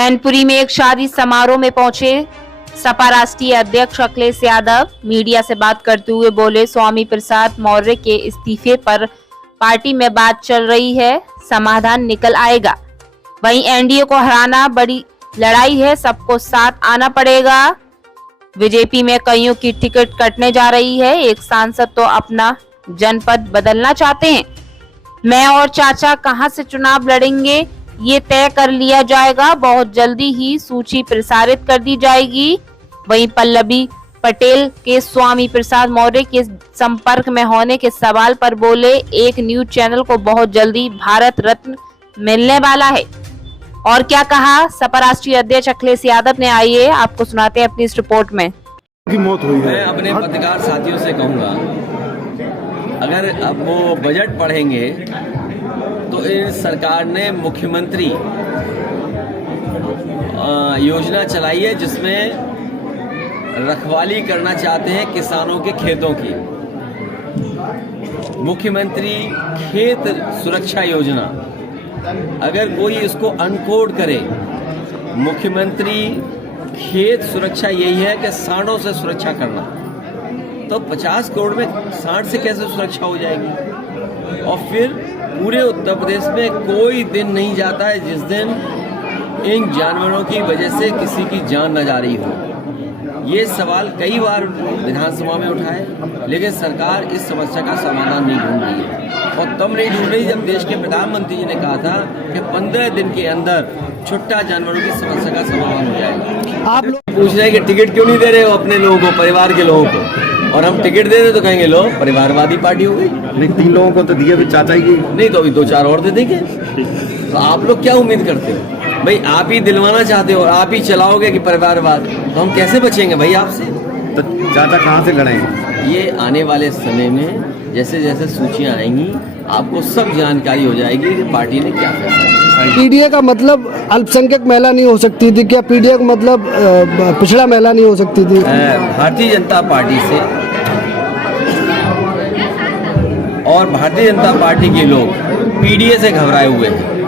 मैनपुरी में एक शादी समारोह में पहुंचे सपा राष्ट्रीय अध्यक्ष अखिलेश यादव। मीडिया से बात करते हुए बोले, स्वामी प्रसाद मौर्य के इस्तीफे पर पार्टी में बात चल रही है, समाधान निकल आएगा। वहीं एनडीए को हराना बड़ी लड़ाई है, सबको साथ आना पड़ेगा। बीजेपी में कईयों की टिकट कटने जा रही है, एक सांसद तो अपना जनपद बदलना चाहते हैं। मैं और चाचा कहां से चुनाव लड़ेंगे ये तय कर लिया जाएगा, बहुत जल्दी ही सूची प्रसारित कर दी जाएगी। वहीं पल्लवी पटेल के स्वामी प्रसाद मौर्य के संपर्क में होने के सवाल पर बोले, एक न्यूज चैनल को बहुत जल्दी भारत रत्न मिलने वाला है। और क्या कहा सपा राष्ट्रीय अध्यक्ष अखिलेश यादव ने, आइए आपको सुनाते हैं अपनी इस रिपोर्ट में। की मौत हुई है। मैं अपने पत्रकार साथियों से कहूँगा, अगर अब वो बजट पढ़ेंगे तो इस सरकार ने मुख्यमंत्री योजना चलाई है जिसमें रखवाली करना चाहते हैं किसानों के खेतों की। मुख्यमंत्री खेत सुरक्षा योजना, अगर कोई इसको अनकोड करे, मुख्यमंत्री खेत सुरक्षा यही है कि सांडों से सुरक्षा करना, तो 50 करोड़ में सांड से कैसे सुरक्षा हो जाएगी। और फिर पूरे उत्तर प्रदेश में कोई दिन नहीं जाता है जिस दिन इन जानवरों की वजह से किसी की जान न जा रही हो। ये सवाल कई बार विधानसभा में उठा है, लेकिन सरकार इस समस्या का समाधान नहीं ढूंढ रही है। और तब नहीं ढूंढ रही जब देश के प्रधानमंत्री जी ने कहा था कि 15 दिन के अंदर छुट्टा जानवरों की समस्या का समाधान हो जाएगा। आप लोग पूछ रहे हैं कि टिकट क्यों नहीं दे रहे हो अपने लोगों को, परिवार के लोगों को, और हम टिकट दे रहे तो कहेंगे लो परिवारवादी पार्टी हो गई। नहीं, 3 लोगों को तो दिए भी चाचा ही की। नहीं तो अभी 2-4 और दे देंगे। तो आप लोग क्या उम्मीद करते हो भाई? आप ही दिलवाना चाहते हो और आप ही चलाओगे कि परिवारवाद, तो हम कैसे बचेंगे भाई आपसे? तो चाचा कहाँ से लड़ेंगे? ये आने वाले समय में जैसे जैसे सूचियां आएंगी आपको सब जानकारी हो जाएगी कि पार्टी ने क्या फैसला। पीडीए का मतलब अल्पसंख्यक महिला नहीं हो सकती थी क्या? पीडीए का मतलब पिछड़ा महिला नहीं हो सकती थी? भारतीय जनता पार्टी से और भारतीय जनता पार्टी के लोग पीडीए से घबराए हुए हैं।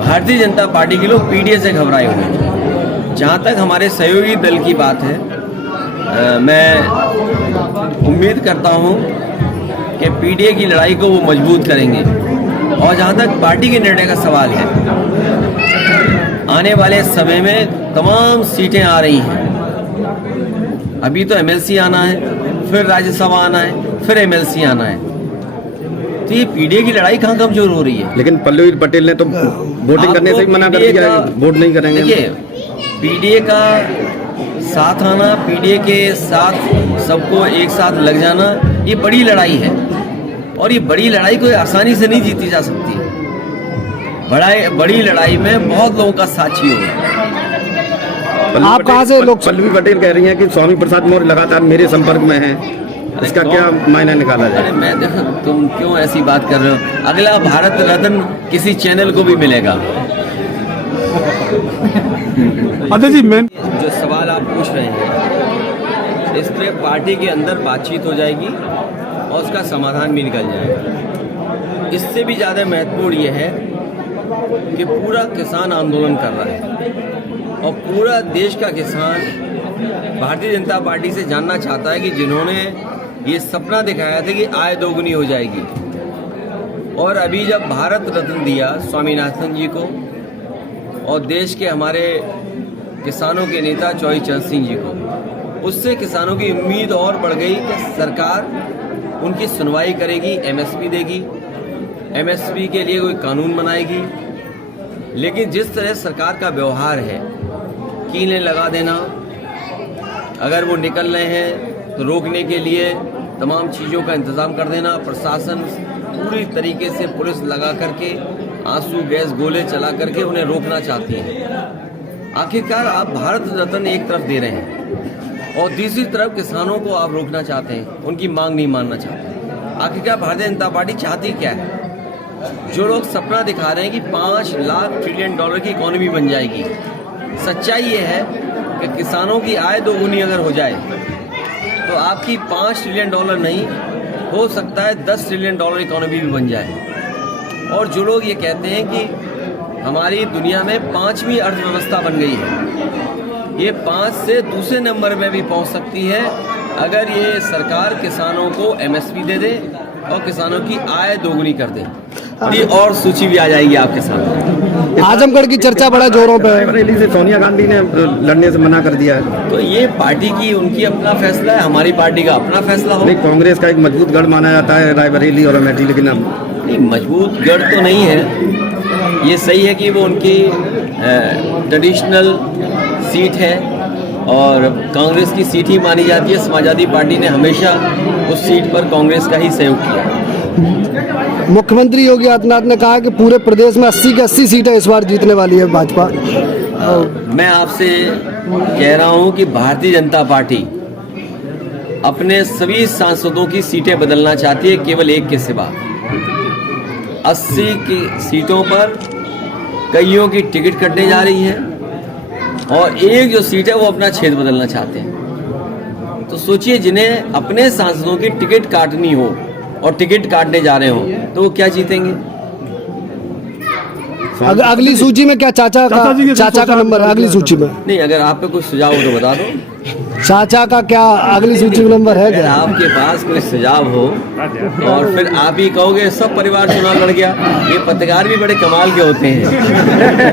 भारतीय जनता पार्टी के लोग पीडीए से घबराए हुए हैं। जहाँ तक हमारे सहयोगी दल की बात है, मैं उम्मीद करता हूँ कि पीडीए की लड़ाई को वो मजबूत करेंगे। और जहाँ तक पार्टी के निर्णय का सवाल है, आने वाले समय में तमाम सीटें आ रही हैं। अभी तो एमएलसी आना है, फिर राज्यसभा आना है, फिर एमएलसी आना है, तो ये पीडीए की लड़ाई कहाँ कमजोर हो रही है? लेकिन पल्लवी पटेल ने तो वोटिंग करने से ही मना कर दिया, वोट नहीं करेंगे। देखिए, पीडीए का साथ आना, पीडीए के साथ सबको एक साथ लग जाना, ये बड़ी लड़ाई है। और ये बड़ी लड़ाई कोई आसानी से नहीं जीती जा सकती। बड़ी लड़ाई में बहुत लोगों का साथ चाहिए। आप कहाँ से लोग? पल्लवी पटेल कह रही हैं कि स्वामी प्रसाद मौर्य लगातार मेरे संपर्क में हैं, इसका क्या मायना निकाला जाए? अरे मैं देखो, तुम क्यों ऐसी बात कर रहे हो? अगला भारत रत्न किसी चैनल को भी मिलेगा। जी, मैं जो सवाल आप पूछ रहे हैं, इस पे पार्टी के अंदर बातचीत हो जाएगी और उसका समाधान भी निकल जाएगा। इससे भी ज़्यादा महत्वपूर्ण ये है कि पूरा किसान आंदोलन कर रहा है और पूरा देश का किसान भारतीय जनता पार्टी से जानना चाहता है कि जिन्होंने ये सपना दिखाया था कि आय दोगुनी हो जाएगी, और अभी जब भारत रत्न दिया स्वामीनाथन जी को और देश के हमारे किसानों के नेता चौधरी चरण सिंह जी को, उससे किसानों की उम्मीद और बढ़ गई कि सरकार उनकी सुनवाई करेगी, एमएसपी देगी, एमएसपी के लिए कोई कानून बनाएगी। लेकिन जिस तरह सरकार का व्यवहार है, कीलें लगा देना, अगर वो निकल रहे हैं तो रोकने के लिए तमाम चीज़ों का इंतज़ाम कर देना, प्रशासन पूरी तरीके से पुलिस लगा करके आंसू गैस गोले चला करके उन्हें रोकना चाहती है। आखिरकार आप भारत रत्न एक तरफ दे रहे हैं और दूसरी तरफ किसानों को आप रोकना चाहते हैं, उनकी मांग नहीं मानना चाहते। आखिरकार भारतीय जनता पार्टी चाहती क्या है? जो लोग सपना दिखा रहे हैं कि 5 लाख ट्रिलियन डॉलर की इकोनॉमी बन जाएगी, सच्चाई ये है कि किसानों की आय दोगुनी अगर हो जाए तो आपकी 5 ट्रिलियन डॉलर नहीं, हो सकता है 10 ट्रिलियन डॉलर इकोनॉमी भी बन जाए। और जो लोग ये कहते हैं कि हमारी दुनिया में 5वीं अर्थव्यवस्था बन गई है। ये 5 से दूसरे नंबर में भी पहुंच सकती है अगर ये सरकार किसानों को एमएसपी दे दे और किसानों की आय दोगुनी कर दे। और सूची भी आ जाएगी आपके सामने। आजमगढ़ की चर्चा बड़ा जोरों पे है। रायबरेली से सोनिया गांधी ने लड़ने से मना कर दिया है। तो ये पार्टी की उनकी अपना फैसला है, हमारी पार्टी का अपना फैसला हो। नहीं, कांग्रेस का एक मजबूत गढ़ माना जाता है रायबरेली और अमेठी, लेकिन अब नहीं, मजबूत गढ़ तो नहीं है। ये सही है कि वो उनकी ट्रेडिशनल सीट है और कांग्रेस की सीट ही मानी जाती है। समाजवादी पार्टी ने हमेशा उस सीट पर कांग्रेस का ही सहयोग किया। मुख्यमंत्री योगी आदित्यनाथ ने कहा कि पूरे प्रदेश में 80 की 80 सीटें इस बार जीतने वाली है भाजपा। मैं आपसे कह रहा हूं कि भारतीय जनता पार्टी अपने सभी सांसदों की सीटें बदलना चाहती है, केवल एक के सिवा। 80 की सीटों पर कईयों की टिकट कटने जा रही है और एक जो सीट है वो अपना क्षेत्र बदलना चाहते हैं। तो सोचिए, जिन्हें अपने सांसदों की टिकट काटनी हो और टिकट काटने जा रहे हो तो वो क्या जीतेंगे? अगली सूची में क्या चाचा का नंबर है अगली सूची में? नहीं, अगर आप पे कुछ सुझाव हो तो बता दो। चाचा का क्या अगली सूची में नंबर है अगर क्या? आपके पास कोई सुझाव हो और फिर आप ही कहोगे सब परिवार चुनाव लड़ गया, ये पत्रकार भी बड़े कमाल के होते हैं।